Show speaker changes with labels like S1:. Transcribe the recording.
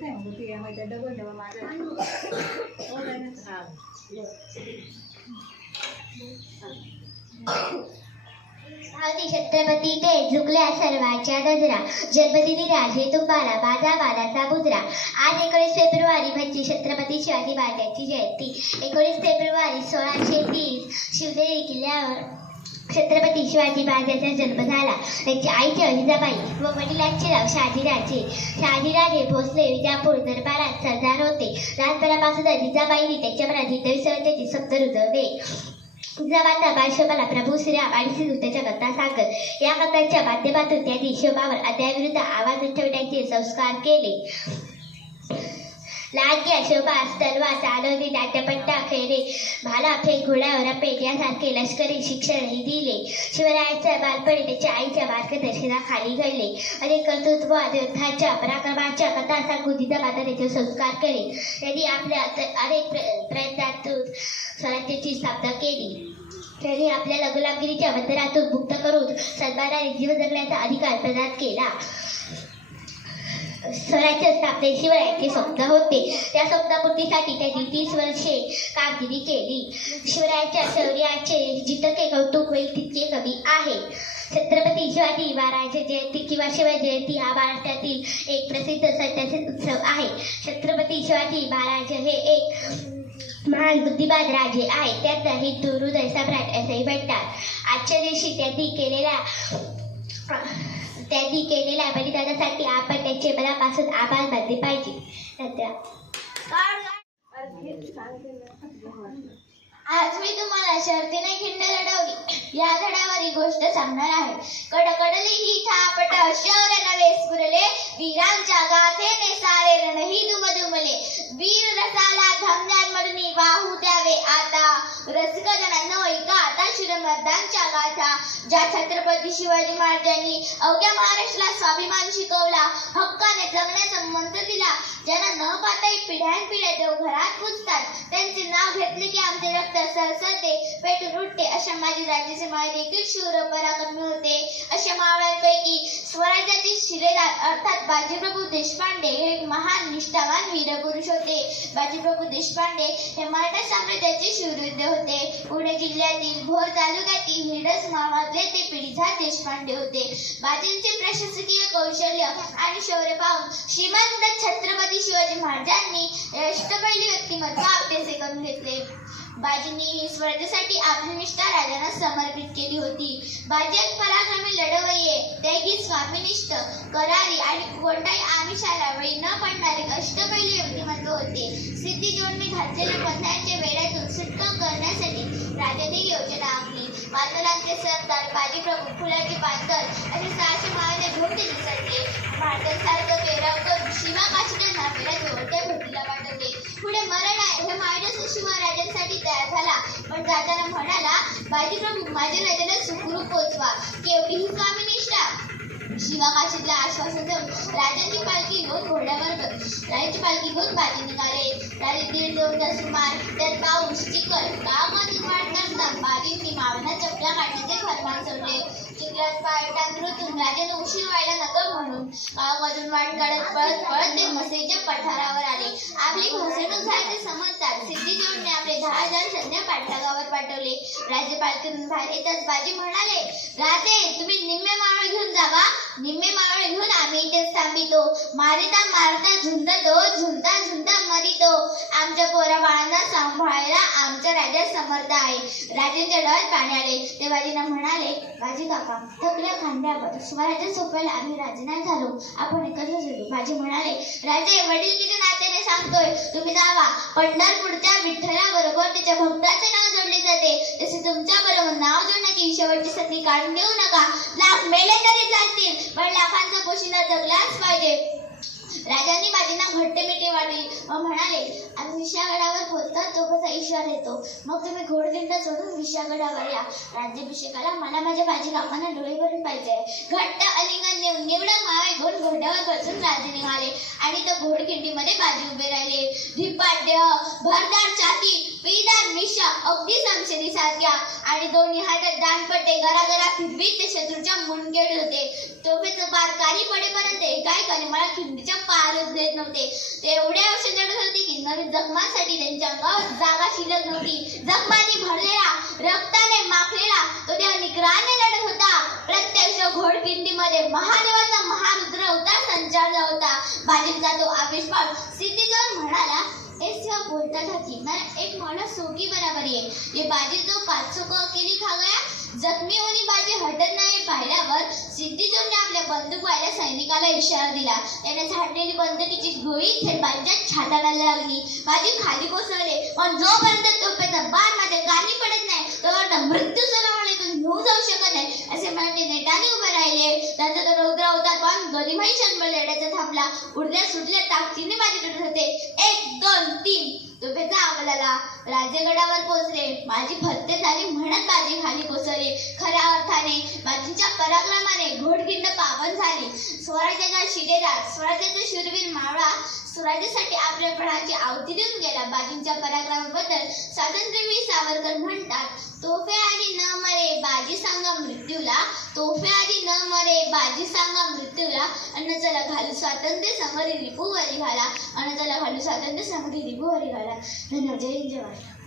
S1: काय ती माहिती डबल डबल
S2: छत्रपती ते झुकल्या सर्वाच्या गजरा. जन्मदिनी राजे तुंबाला बाजा बालाचा बुजरा. आज एकोणीस फेब्रुवारी म्हणजे छत्रपती शिवाजी महाराजांची जयंती. एकोणीस फेब्रुवारी सोळाशे तीस शिवनेरी किल्ल्यावर छत्रपती शिवाजी महाराजांचा जन्म झाला. त्यांची आईचे अहिजाबाई व वडिलांचे नाव शहाजीराजे शहाजीराजे भोसले विजापूर दरबारात सरदार होते. लहानपणापासून अहिजाबाईंनी त्यांच्या मनात हिंदवी शब्द रुजवले जिजाबाईचा बाळशोभाला प्रभू श्रीराम आणि श्रीदूताच्या कथा सांगत या कथांच्या माध्यमातून त्यांनी शोभावर अन्यायाविरुद्ध आवाज उठवण्याचे संस्कार केले. लाग्या शोभा तलवास चालवली दाटपट्टा खेळे भाला फेक घोड्यावर पेट यासारखे लष्करी शिक्षणही दिले. शिवरायाच्या बालपणी त्याच्या आईच्या मार्गदर्शनाखाली घडले. अनेक कर्तृत्व युद्धाच्या पराक्रमाच्या कथा सांगून जिजाबाईंना त्याचे संस्कार केले. त्यांनी आपल्या अनेक प्र- प्रयत्नातून स्वराज्याची स्थापना केली. त्यांनी आपल्याला गुलामगिरीच्या बंधनातून मुक्त करून सन्मानाने जीवन जगण्याचा अधिकार प्रदान केला. स्वराज्य स्थापनेशिवाय ते स्वप्न होते. त्या स्वप्नपूर्तीसाठी त्यांनी तीस वर्षे कामगिरी केली. शिवरायाच्या शौर्याचे जितके कौतुक होईल तितके कमी आहे. छत्रपती शिवाजी महाराज जयंती किंवा शिवाय जयंती हा महाराष्ट्रातील एक प्रसिद्ध सत्याचे उत्सव आहे. छत्रपती शिवाजी महाराज हे एक महान बुद्धिमान राजे आहे त्यांना हिंदू हृदय सम्राट असेही म्हणतात. आजच्या दिवशी त्यांनी केलेल्या त्यांनी केलेल्या बलिदानासाठी आपण त्यांचे मनापासून आभार मानले पाहिजे. आज मी तुम्हाला शर्तीने खिंड लढवली. या धड्यावरील गोष्ट सांगणार आहे. कडकडली ही थापट शौर्य नवे स्फुरले वीरांच्या गाथेने सारे रणही दुमदुमले. वीर रसाला धमन्यान मडनी वाहू द्यावे आता. रसिक जणांनो आता ज्या छत्रपती शिवाजी महाराजांनी अवघ्या महाराष्ट्राला स्वाभिमान शिकवला. हक्काने जगण्याचा मंत्र दिला. ज्यांना न पाहताही पिढ्यानपिढ्या देव घरात पुजतात. त्यांचे नाव घेतले की आमचे रक्त सरसरते. पेटून उठते अशा माझे राज्याचे माय देखील शूर पराक्रमी होते. अशा मावळ्यांपैकी स्वराज्याचे शिलेदार अर्थात बाजीप्रभू देशपांडे हे एक महान निष्ठावान वीरपुरुष होते. बाजीप्रभू देशपांडे हे मराठा साम्राज्याचे शिवयुद्ध होते. पुणे जिल्ह्यातील भोर तालुक्यातील हिडस गावातले ते पिढीझार देशपांडे होते. बाजींचे प्रशासकीय कौशल्य आणि शौर्य पाहून श्रीमंत छत्रपती शिवाजी महाराजांनी राष्ट्रपैली व्यक्तिमत्व आपले करून घेतले. बाजींनी ही स्पर्धेसाठी आपली निष्ठा राजांना समर्पित केली होती. बाजी एक पराक्रमी लढवये त्यागी स्वामीनिष्ठ करारी आणि कोणत्याही आमिषाला बळी न पडणारे अष्टपैली व्यक्तिमत्व होते. सिद्धी जोडणी घातलेल्या पथ्यांच्या वेळ अत्याधिक योजना आखली. पातळांचे सरदार बाजीप्रभू फुलाची पातळ असे सहाशे भोट घेऊन ते निसटले. भारतासारखं पेराव करून शिवाकाशीच्या नावेला जोडत्या भेटीला पाठवले पुढे मरण आहे हे माहिती शिवराजांसाठी तयार झाला. पण जाताना म्हणाला बाजीप्रभू माझ्या राजाला सुखरूप पोचवा. केवढी ही स्वामीनिष्ठा शिवाकाशीतला आश्वासन देऊन राजांची पालखी घेऊन घोड्यावर राजाची पालखी घेऊन बाजी निघाले राजे दीड दोन तास सुमार. त्यात पाऊस चिखल काम बाजींनी मावळ्यांना चपला काढण्याचे फरमान सोडले चिखलात पाय टांगरूतून तुम्हाला उशीर व्हायला नको म्हणून मधून वाट काढत पळत पळत ते मसेच्या पठारावर आले. आपली फसवणूक झाल्याचे समजतात. सिद्धी जोडने आपले दहा हजार सैन्य पाठलागावर पाठवले. राज्यपाल पालखीतून बाहेर येताच बाजी म्हणाले राजे तुम्ही निम्मे मावळ घेऊन जावा निम्मे मावळ इथेच मारिता मारता झुंजतो झुंजता झुंजता मरितो. आमच्या पोरा बाळांना सांभाळायला आमचा राजा समर्थ आहे. राजांच्या डोळ्यात पाणी आले. ते बाजीना म्हणाले बाजी काका थकल्या खांद्यावर स्वराज्य सोपायला आम्ही राजना झालो. आपण एकत्र झालो. बाजी म्हणाले राजे वडील तिच्या नात्याने सांगतोय. तुम्ही जावा. पंढरपूरच्या विठ्ठलाबरोबर तिच्या भक्ताचे नाव जोडले जाते. तुमच्या बरोबर नाव जोडण्याची शेवटची संधी काढून देऊ नका. लाख मेले तरी चालतील पण लाखांचा पोशिंदा जगलाच पाहिजे. राजांनी बाजींना घट्ट मिठी वाढली व म्हणाले आम्ही बोलतात तो कसा ईश्वर येतो मग तुम्ही घोडदिंड सोडून विशागडावर या. राज्याभिषेकाला मला माझ्या बाजी कामांना डोळे भरून पाहिजे घट्ट अलिंगन देऊन निवडक मावे घेऊन घोड्यावर बसून राजे निघाले. आणि तो घोडखिंडीमध्ये बाजी उभे राहिले. धिपाड्य भरदार छाती पिदार मिशा अगदी समशेरीसारख्या. आणि दोन्ही हातात दानपट्टे गरागरा फिरवीत ते शत्रूच्या मुंडकेड होते. तोफेचं पार काही पडेपर्यंत एकाही मला खिंडीच्या पारच देत नव्हते. एवढ्या औषध लढत होते की नवीन जखमांसाठी त्यांच्या अंगावर जागा शिल्लक नव्हती. जखमांनी भरलेला रक्ताने माखलेला तो देव निकराने लढत होता. प्रत्यक्ष घोडपिंडीमध्ये महादेवाचा महारुद्र अवतार संचारला होता. भाजीचा तो आविष्कार पाहून म्हणाला ए बोलता था कि मैं एक मौला सोकी बराबर है ये बाजी तो सौ को अकेली खा गया जखमी होणी बाजी हटत नाही. पाहिल्यावर सिद्धीजोडने आपल्या बंदूकवाल्या सैनिकाला इशारा दिला. त्याने झाडलेली बंदुकीची गोळी थेट बाजीच्या छाताला लागली. बाजी खाली कोसळले. पण जोपर्यंत तोफेचा बाण माझ्या कानी पडत नाही तोपर्यंत मृत्यू सलामणीतून घेऊन जाऊ शकत नाही असे म्हणत ते नेटाने उभे राहिले. त्यांचा तर रौद्र अवतार पण गदिमाई जन्म लढ्याचा थांबला. उडल्या सुटल्या ताकदीने बाजी होते. एक दोन तीन तुफेचा आवाज आला राजगडावर पोचले माझी फत्ते झाली म्हणत माझी खाली कोसळली खऱ्या अर्थाने बाजींच्या पराक्रमाने घोडखिंड पावन झाली. स्वराज्याचा शिलेदार स्वराज्याचा शूरवीर मावळा स्वराज्यासाठी आपल्या प्राणाची आवती देऊन गेला. बाजींच्या पराक्रमाबद्दल स्वातंत्र्यवीर सावरकर म्हणतात तोफे आणि न मरे बाजी सांगा मृत्यूला. तोफे आधी न मरे बाजी सांगा मृत्यूला. अन्न चला घालू स्वातंत्र्य समरी रिपूवरी घाला. अन्न चला घालू स्वातंत्र्य समरी रिपूवरी घाला. धन्यवाद. जय हिंद जय